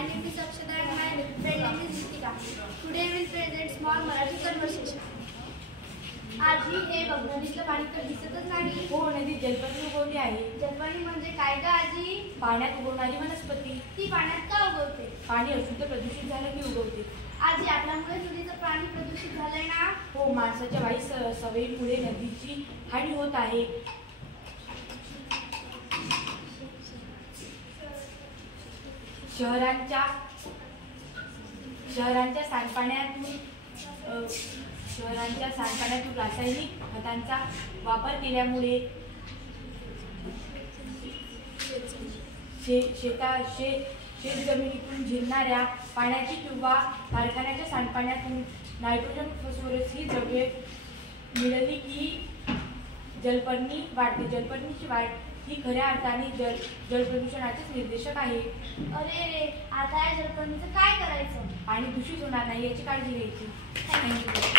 My name is Akshada and my friend name is Ritika. Today we will present small Marathi conversation. आजी हे बघ नदीतलं पाणी तर दिसतच नाही. हो, नदीत जलपर्णी उगवली आहे. जलपर्णी म्हणजे काय ग आजी? पाण्यात उगवणारी वनस्पती. ती पाण्यात का उगवते? पाणी अशुद्ध प्रदूषित झालं की उगवते. आजी आपल्यामुळे नदीचं पाणी प्रदूषित झालंय ना? हो, माणसाच्या वाईट सवयीमुळे नदीची हानी होत आहे. शहरांच्या सांडपाण्यातून रासायनिक खतांचा वापर केल्यामुळे शेतजमिनीतून झिरणाऱ्या पाण्याची किंवा कारखान्याच्या सांडपाण्यातून नायट्रोजन फॉस्फरस ही द्रव्ये मिळाली की जलपर्णी वाढते. जलपर्णीची वाढ ही खऱ्या अर्थाने जलप्रदूषणाचेच निर्देशक आहे. अरे रे, आता या जलपर्णीचं काय करायचं? पाणी दूषित होणार नाही याची काळजी घ्यायची. थँक्यू.